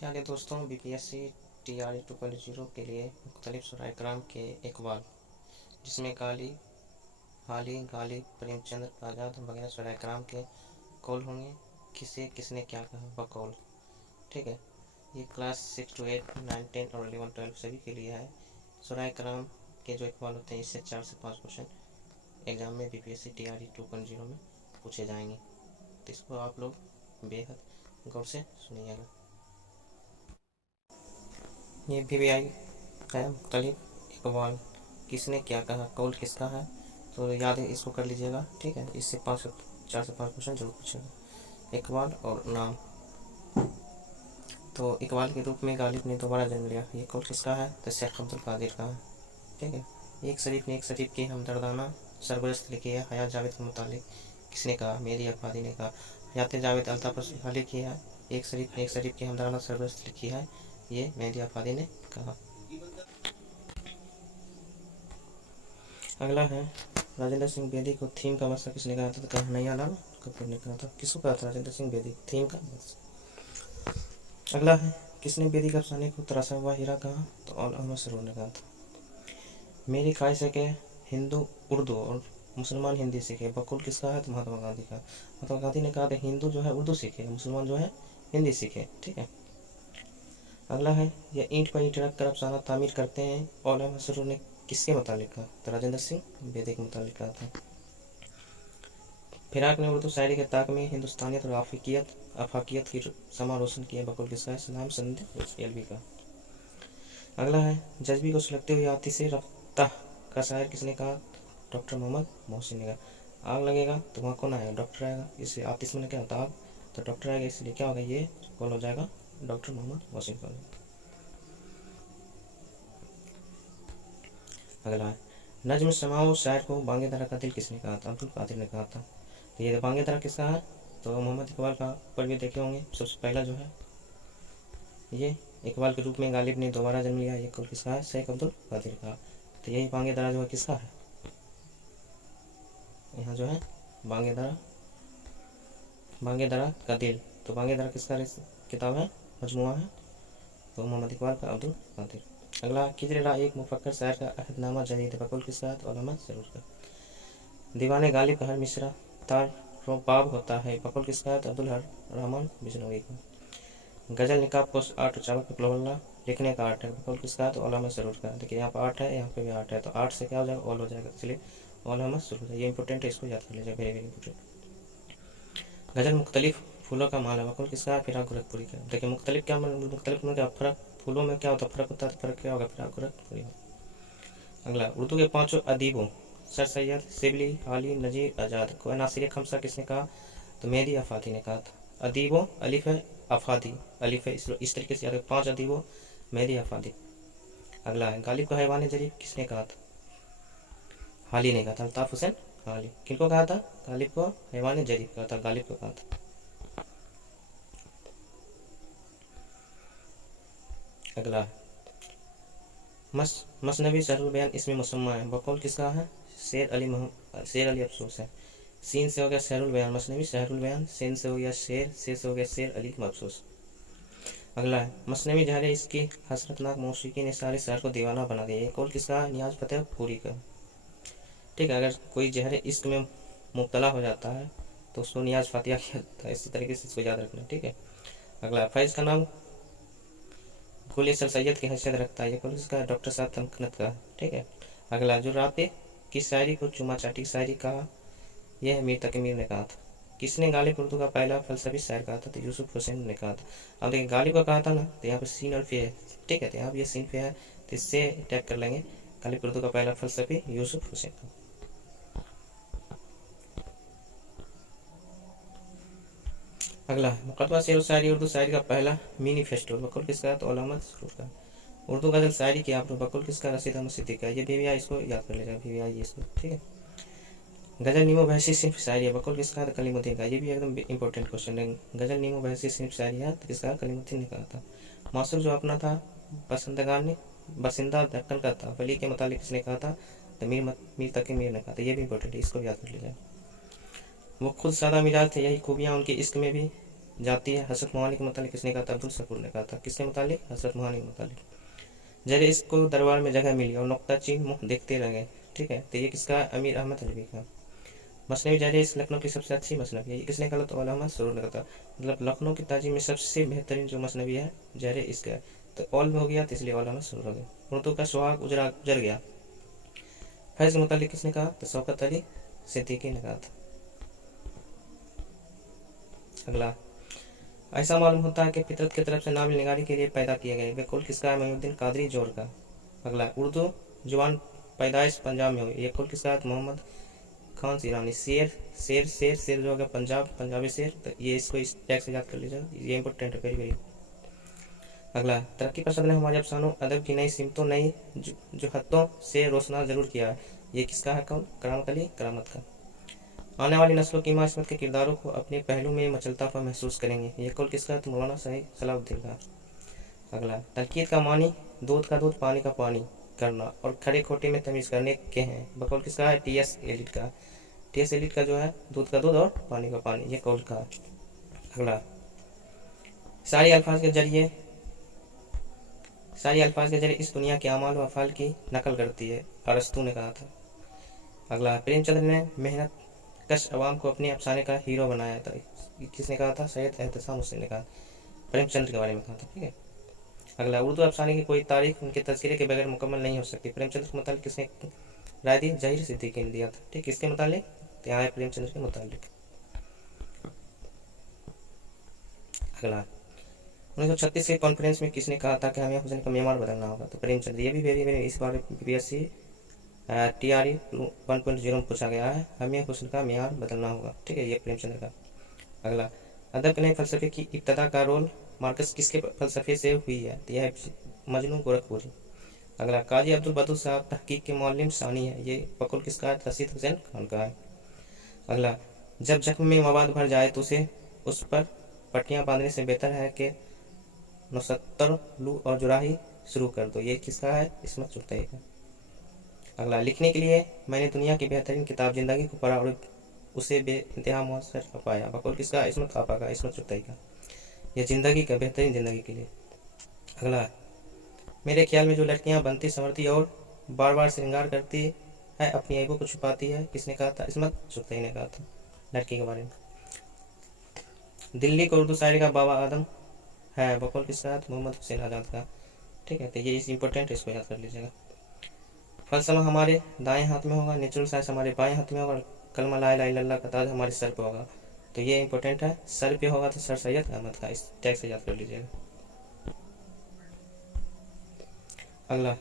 प्यारे दोस्तों, BPSC TRE 2.0 के लिए मुख्तलिफ शुराए कराम के इकबाल, जिसमें गालिब, प्रेमचंद, आज़ाद वगैरह शुराए कराम के कौल होंगे। किसे किसने क्या कहा बकौल। ठीक है, ये क्लास 6 to 8, 9, 10 और 11, 12 सभी के लिए है। शुराए कराम के जो इकबाल होते हैं, इससे 4 से 5 क्वेश्चन एग्जाम में बीपीएससी टीआरई 2.0 में पूछे जाएंगे, तो इसको आप लोग बेहद गौर से सुनिएगा। ये वीवीआई है, मुख्तलिफ इकबाल, किसने क्या कहा, कौल किसका है, तो याद है, इसको कर लीजिएगा। ठीक है, इससे 4 से 5 क्वेश्चन जरूर पूछेगा। इकबाल और नाम, तो इकबाल के रूप में गालिब ने दोबारा जन्म लिया, ये कौल किसका है, तो शेख अब्दुल कादिर का है। ठीक है, एक शरीफ ने एक शरीफ की हमदर्दाना सरगुज़श्त लिखी है। हयात जावेद के मुतालिक किसने कहा, मेरी अफादी ने कहा। हयात जावेद अल्ताफ़ हाली की है। एक शरीफ ने एक शरीफ की हमदर्दाना सरगुज़श्त लिखी है, ये मेहदी अफादी ने कहा। अगला है, राजेंद्र सिंह बेदी को थीम का वर्षा किसने कहा था, तो कन्हैया लाल कपूर ने कहा था। किसको कहा था, राजेंद्र सिंह बेदी थीम का वर्षा। अगला है, किसने बेदी का अफसाने को तराशा हुआ हीरा कहा, तो औल अहमद सरूर ने कहा था। मेरी ख्वाहिश है कि हिंदू उर्दू और मुसलमान हिंदी सीखे, बकौल किसका है, तो महात्मा गांधी का। महात्मा गांधी ने कहा था हिंदू जो है उर्दू सीखे, मुसलमान जो है हिंदी सीखे। ठीक है, अगला है, यह ईंट पर ईंट रख कर अफसाना तामीर करते हैं, औल अहमद सरूर ने किसके मुतालिक कहा, तो राजेंद्र सिंह बेदी के मुतालिक कहा था। फिराक ने उर्दू शायरी के ताक में हिंदुस्तानियत और आफाकियत की समा रोशन किया, बकौल किसका है, सलाम संद एलवी का। अगला है, जज्बी को सुलगते हुए आतिशे रफ्ताह का शायर किसने कहा, डॉक्टर मोहम्मद मोहसिन ने कहा। आग लगेगा तो वहाँ कौन आएगा, डॉक्टर आएगा। इसे आतिश में क्या होता है, आग, तो डॉक्टर आएगा, इसलिए क्या होगा, ये कौन हो जाएगा, डॉक्टर मोहम्मद मोहसिन का। अगला है, नज्म समाओ शायर को बांगे दरा का दिल किसने कहा था, अब्दुल कादिर ने कहा था। तो ये बांगे दरा किसका है, तो मोहम्मद इकबाल का ऊपर भी देखे होंगे। सबसे पहला जो है, ये इकबाल के रूप में गालिब ने दोबारा जन्म लिया, ये कौल किसका है, शेख अब्दुल कादिर का। तो यही बांगे दरा जो है किसका है, यहाँ जो है बांगे दरा का दिल, तो बांगे दरा किसका किताब है, मजमुआ है, तो मोहम्मद इकबाल का, अब्दुल कादिर। अगला, किजरेला एक मुफक्कर शायर का अहदनामा जदीद है, बकौल किसका है, तो अहमद सरूर का। दीवाने गालिब का हर मिसरा तार बाब होता है, बकौल किसका है, तो अब्दुल रहमान बिजनौरी का। गजल निकाब को आर्ट चावल पे प्लोवल्ला लिखने का आर्ट है, बकौल किसका है, तो अहमद सरूर का। देखिए यहाँ पर आर्ट है, यहाँ पे भी आर्ट है, तो आर्ट से क्या हो जाएगा, ऑल हो जाएगा, इसलिए अहमद सरूर। ये इंपॉर्टेंट है, इसको याद कर लीजिए, वेरी वेरी इंपॉर्टेंट। गजल मुख्तलिफ फूलों का माल है, बकौल किसका है, फिराक गोरखपुरी का। देखिए मुख्तलिफ क्या, मुख्तलिफ में क्या फ़र्क, फूलों में क्या होता है फ़र्क होता है, तो फ़र्क क्या होगा, फिराक गोरखपुरी। अगला, उर्दू के 5 अदीबों सर सैयद, शिबली, हाली, नजीर, आज़ाद को नासिर खमसा किसने कहा, तो मेहदी अफादी ने कहा था। अदीबों अलिफ है, अफादी अलिफ है, इस तरीके से याद, 5 अदीबों, मेहदी अफादी। अगला है, गालिब को हैवान जरीफ किसने कहा था, हाली ने कहा था, अल्ताफ हुसैन हाली। किनको कहा था, गालिब को हैवान जरीफ कहा था, गालिब को कहा था। अगला, मसनवी शरहुल बयान इसमें मुसम्मा है, बकौल किसका है, शेर अली अफसोस है। सीन से हो गया शहरुल बयान मसनवी शहरुल बयान, सीन से हो गया शेर, से हो गया शेर अली मफसूस। अगला है, मसनवी जहरे इसकी हसरतनाक मौसीकी ने सारे शहर को दीवाना बना दिया, ये कौल किसका है, नियाज फतेह पूरी का। ठीक है, अगर कोई जहरे इश्क में मुब्तला हो जाता है तो उसको नियाज फातिहा किया जाता है, इसी तरीके से इसको याद रखना। ठीक है, अगला, फैज़ का नाम कुल सर सैयद की हैसियत रखता है, ये कौल किसका है, डॉक्टर साहब तमकनत का। ठीक है, अगला, जो राते की शायरी को चुमा चाटी शायरी कहा, यह मीर तकी मीर ने कहा था। किसने गालिब उर्दू का पहला फलसफी शायर कहा था, तो यूसुफ हुसैन ने कहा था। अब देखिए गालिब का कहा था ना, तो यहाँ पर सीन और फे है। ठीक है, तो यहाँ पर ये सीन फे है, तो इससे टैग कर लेंगे, गालिब उर्दू का पहला फलसफी यूसुफ हुसैन का। अगला, मुकदमा शेर शायरी उर्दू शायरी का पहला मैनिफेस्टो, बकौल किसका, तो अलामत सरूर का। उर्दू गजल शायरी की आपने, बकौल किसका, रशीद अहमद सिद्दीकी का। ये भी इसको याद कर लीजिएगा, भी इसको। ठीक है, गजल नीमो बहसी सिर्फ शायरी है, बकौल किसका, तो कलीमुद्दीन का। ये भी एकदम इंपॉर्टेंट क्वेश्चन है, गजल नीमो बहसी सिर्फ शायरी है, तो किसका, कलीमुद्दीन ने कहा था। मासूक जो अपना था बसंदगान ने बसिंदा दक्कन का था, वली के मुतालिक किसने कहा था, तो मीर तकी मीर ने कहा था। ये भी इंपॉर्टेंट है, इसको याद कर लीजिए। वो खुद सादा मिजाज थे, यही खूबियाँ उनके इश्क में भी जाती है। हज़रत मोहानी के मुतालिक किसने कहा था? अब्दुल शकूर ने कहा था। किसके मुतालिक? हज़रत मोहानी के मुतालिक। जब इसको दरबार में जगह मिली और नुक्ता चीन मुँह देखते रह गए, ठीक है, तो ये किसका? अमीर अहमद हलवी का। मसनवी जर्रिस लखनऊ की सबसे अच्छी मसनवी है, ये किसने कहा? तो अहमद सरूर ने कहा था। मतलब लखनऊ की ताजी में सबसे बेहतरीन जो मसनवी है जहर इसका, तो ऑल में हो गया, तो इसलिए अहमद सरूर हो गया। उर्दू का सुहाग उजर गया, फैज़ के मुतालिक किसने कहा? तो शौकत अली सिद्दीकी ने कहा था। अगला, ऐसा मालूम होता है कि फितरत की तरफ से नावल निगारी के लिए पैदा किए गए। बिल्कुल किसका है? मोइनुद्दीन कादरी जोर का। अगला, उर्दू जुबान पैदाइश पंजाब में हुई, ये कुल किसका है? मोहम्मद खान ईरानी। शेर जो होगा पंजाब, पंजाबी शेर, तो ये इसको इस टैग से याद कर लीजिएगा, ये इंपॉर्टेंट है, वेरी वेरी। अगला, तरक्की पसंद ने हमारे अफसानों अदब की नई सिमतों, नई जो हदों से रोशनास जरूर किया है, ये किसका है? कौन? करामत अली करामत का। आने वाली नस्लों की इस्मत के किरदारों को अपने पहलू में मचलता हुआ महसूस करेंगे, ये कौल किसका है? तो मौलाना सईद सलाहुद्दीन का। अगला, तनकीद का मानी दूध का दूध पानी का पानी करना और खड़े खोटे में तमीज़ करने के हैं, बकौल किसका है? टी.एस. एलिट का। टी.एस. एलिट का जो है दूध का दूध और पानी का पानी, ये कौल का है। अगला, सारी अल्फाज के जरिए इस दुनिया के अमाल व अफ़ाल की नकल करती है, अरस्तू ने कहा था। अगला, प्रेमचंद्र ने मेहनत कश अवाम को अपने अफसाने का हीरो बनाया था, किसने कहा था? सैयद एहतसाम हुसैन ने कहा, प्रेमचंद्र के बारे में कहा था, ठीक है। अगला, उर्दू अफसाने की कोई तारीख उनके तज़किरे के बगैर मुकम्मल नहीं हो सकती, प्रेमचंद्र के मुतालिक किसने राय दी? ज़हीर सिद्दीकी ने दिया था, ठीक। किसके मुतालिक? तो यहाँ है प्रेमचंद्र के मुतालिक। अगला, 1936 के कॉन्फ्रेंस में किसने कहा था कि हमें हुसैन का मेमार बदलना होगा? तो प्रेमचंद्र। ये भी वेरी वेरी इस बार BSc TRE 1.0 में पूछा गया है, हमें हुस्न का मेयार बदलना होगा, ठीक है, ये प्रेमचंद्र का। अगला, अदब के नए फलसफे की इब्तदा का रोल मार्कस किसके फलसफे से हुई है? तो यह है मजनू गोरखपुरी। अगला, काजी अब्दुल बदू साहब तहकीक के मौलिम सानी है, ये बकुल किसका है? रशीद हुसैन खान का है। अगला, जब जख्म में मवाद भर जाए तो उस पर पट्टियाँ बांधने से बेहतर है कि 69 लू और जुराही शुरू कर दो, ये किसका है? इस्मत चुगताई का। अगला, लिखने के लिए मैंने दुनिया की बेहतरीन किताब ज़िंदगी को पढ़ा और उसे बेइंतहा मुअस्सर पाया, बकौल किसका? इस्मत आपा का, इस्मत चुगताई का। यह ज़िंदगी का बेहतरीन ज़िंदगी के लिए। अगला, मेरे ख्याल में जो लड़कियां बनती संवरती और बार बार श्रृंगार करती है अपनी ऐबों को छुपाती है, किसने कहा था? इस्मत चुगताई ने कहा था लड़की के बारे में। दिल्ली को उर्दू शायरी का बाबा आदम है, बकौल किसका? मोहम्मद हुसैन आज़ाद का, ठीक है, तो ये इंपॉर्टेंट है, इसको याद कर लीजिएगा। फलसफा हमारे दाएं हाथ में होगा, नेचुरल साइंस हमारे बाएं हाथ में होगा, कलमा ला इलाहा इल्लल्लाह का ताज हमारे सर पे होगा, तो ये इंपॉर्टेंट है, सर पे होगा तो सर सैयद अहमद का, इस टैग से याद कर लीजिएगा। अगला,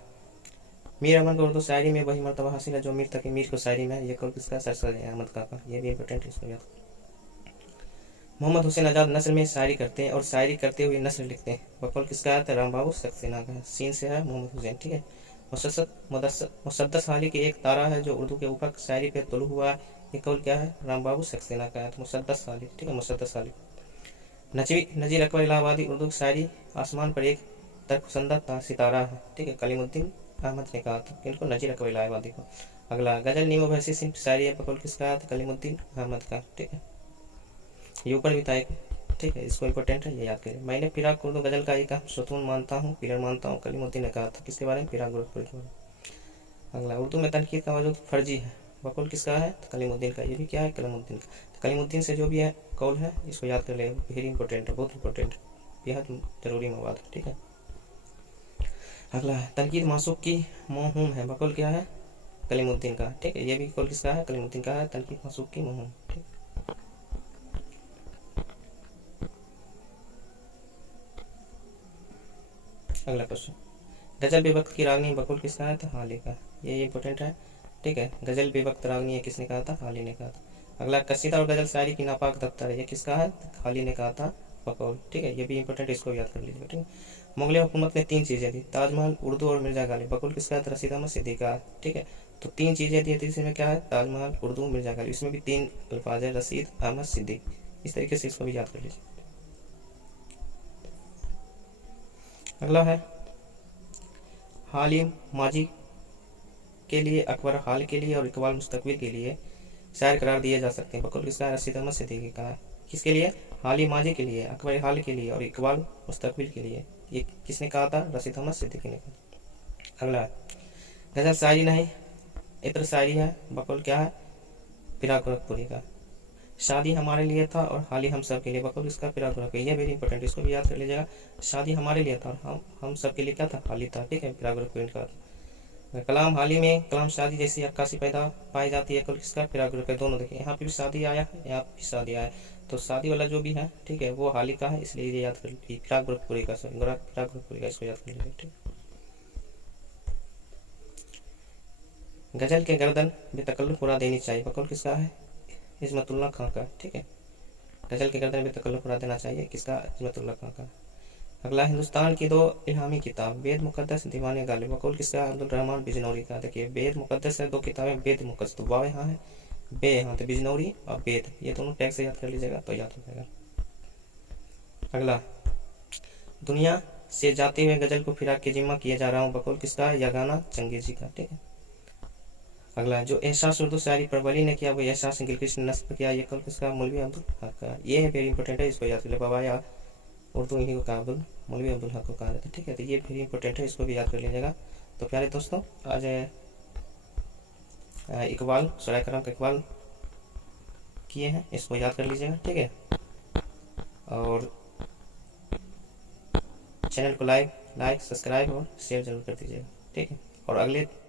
मीर अमन को उर्दू शायरी में वही मर्तबा हासिल है जो मीर तकी मीर को शायरी में है, ये कौल किसका? सर सैयद अहमद का, ये भी इंपॉर्टेंट है, इसको याद। मोहम्मद हुसैन आज़ाद नस्र में शायरी करते हैं और शायरी करते हुए नस्र लिखते हैं, बकौल किसका है? राम बाबू सक्सेना का, सीन से है मोहम्मद हुसैन, ठीक है। मुसद्दस हाली की एक तारा है जो उर्दू के ऊपर शायरी पे तुलू हुआ है, ये कौल क्या है? राम बाबू सक्सेना का है, तो मुसद्दस हाली, ठीक है, मुसद्दस हाली। नजीर अकबर इलाहाबादी उर्दू शायरी आसमान पर एक तरपसंदा सितारा है, ठीक है, कलीमुद्दीन अहमद ने कहा था, किनको? नजीर अकबर इलाहाबादी को। अगला, गजल नीमो भैंसी सिंह शायरी है, बकौल किसका है? कलीमुद्दीन अहमद का, ठीक है, ये ऊपर भी था एक, ठीक है, इसको इंपॉर्टेंट है, ये याद करें। मैंने फिराक उर्दू गजल का एक सुतून मानता हूँ, पिलर मानता हूँ, कलीमुद्दीन ने कहा था, किसके बारे में? फिराक गोरखपुरी के बारे में। अगला, उर्दू में तनकीद का वजूद फर्जी है, बकौल किसका है? तो कलीमुद्दीन का, ये भी क्या है? कलीमुद्दीन का। तो कलीमुद्दीन से जो भी है कौल है, इसको याद कर ले, वेरी इंपॉर्टेंट है, बहुत इंपॉर्टेंट, बेहद जरूरी मवाद, ठीक है। अगला, तनकीद मासूक की मौहूम है, बकौल क्या है? कलीमुद्दीन का, ठीक है, ये भी कौल किसका है? कलीमुद्दीन का है, तनकीद मासूक की मौहूम, ठीक। अगला क्वेश्चन, गजल बेवक्त की रागनी, बकौल किसका है? तो हाली का, ये इंपॉर्टेंट है, ठीक है, गजल बेवक्त रागनी है, किसने कहा था? हाली ने कहा था। अगला, कसीदा और गजल शायरी की नापाक दफ्तर है, ये किसका है? तो हाली ने कहा था, बकौल, ठीक है, ये भी इंपॉर्टेंट, इसको याद कर लीजिएगा, ठीक है। मुगल हुकूमत ने 3 चीज़ें दी, ताजमहल, उर्दू और मिर्जा गालिब, बकौल किसका है? तो रशीद अहमद सिद्दीकी का, ठीक है, तो 3 चीज़ें दी थी, इसमें क्या है? ताजमहल, उर्दू, मिर्जा गालिब, इसमें भी 3 अल्फाज है, रशीद अहमद सिद्दीकी, इस तरीके से इसको भी याद कर लीजिए। अगला है, हाल माजी के लिए, अकबर हाल के लिए और इकबाल मुस्तकबिल के लिए शायर करार दिए जा सकते हैं, बकौल किसका? रशीद अहमद सिद्दीकी का, किसके लिए? हाल ही माजी के लिए, अकबर हाल के लिए और इकबाल मुस्तकबिल के लिए। ये किसने कहा था? रशीद अहमद सिद्दीकी ने कहा। अगला, गजल शायरी नहीं इत्र शायरी है, बकौल क्या है? फिराक गोरखपुरी का। शादी हमारे लिए था और हाली हम सब के लिए, बकौल इसका? फिराक गोरखपुरी। ये वेरी इंपॉर्टेंट, इसको भी याद कर लीजिएगा। शादी हमारे लिए था और हम सब के लिए क्या था? हाली था, ठीक है, फिराक गोरखपुरी का। कलाम हाली में कलाम शादी जैसी अक्कासी पैदा पाई जाती है, कौल किसका? फिराक गोरखपुरी। दोनों देखिए, यहाँ पे भी शादी आया है, यहाँ पे भी शादी आया है, तो शादी वाला जो भी है, ठीक है, वो हाली का है, इसलिए ये याद कर लीजिए, फिराक गोरखपुरी का, फिराक गोरखपुरी का, इसको याद कर लीजिए, ठीक। गजल के गर्दन बेतकल्लुफ उड़ा देनी चाहिए, बकौल किसका है? इस्मतुल्लाह खां का, ठीक है। गजल के गर्दन बेतकल्लुफ उड़ा देना चाहिए, किसका? इस्मतुल्लाह खां का। अगला, हिंदुस्तान की दो इल्हामी किताब, वेद मुकद्दस, दीवाने गालिब, बकौल किसका? अब्दुल रहमान बिजनौरी का। देखिए, वेद मुकद्दस है, दो किताबें, वेद मुकद्दस, तो वाव यहाँ है, बे यहाँ, तो बिजनौरी और वेद, ये दोनों टैग से याद कर लीजिएगा तो याद हो जाएगा। अगला, दुनिया से जाते हुए गजल को फिराक के जिम्मा किए जा रहा हूँ, बकौल किसका? यह गाना चंगेजी का, ठीक है। अगला, जो एहसास उर्दू शायरी पर वली ने किया वो एहसास गिलक्रिस्ट ने नस्ब किया, ये कौल किसका? मौलवी अब्दुल हक का। ये वेरी इंपॉर्टेंट है, इसको याद कर ले, बाबा या उर्दू इन्हीं को कहा, मौलवी अब्दुल हक को कहा जाता है, ठीक है, तो ये वेरी इंपॉर्टेंट है, इसको भी याद कर लीजिएगा। तो प्यारे दोस्तों, आज इकबाल, शुरा करम का इकबाल किए हैं, इसको याद कर लीजिएगा, ठीक है। और चैनल को लाइक सब्सक्राइब और शेयर जरूर कर दीजिएगा, ठीक है। और अगले